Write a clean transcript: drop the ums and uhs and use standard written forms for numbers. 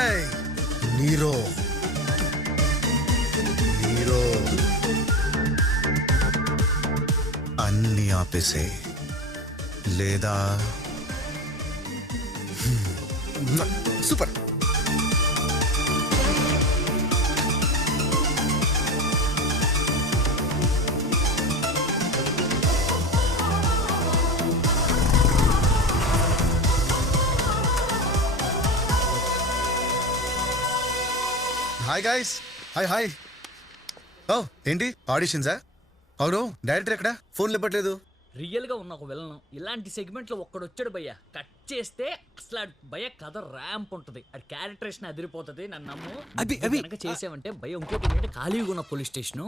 ఏయ్, Nero Nero అన్ని ఆపేసే లేదా super. Hi guys, hi hi. ఓ ఏంటి ఆడిషన్సా? అవును, డైరెక్టర్ ఎక్కడ? ఫోన్ లేపట్లేదు. రియల్ గా ఉన్న ఒక విలన్ ఇలాంటి సెగ్మెంట్ లో ఒక్కడు వచ్చాడు భయ్య. కట్ చేస్తే అసలు భయ్య కథ ర్యాంప్ ఉంటది, అది క్యారెక్టరేషన్ అదిరిపోతుంది. నన్ను నమ్ము కనుక చేసావంటే భయ్య ఇంకోటి ఏంటంటే ఖాళీగా ఉన్న పోలీస్ స్టేషన్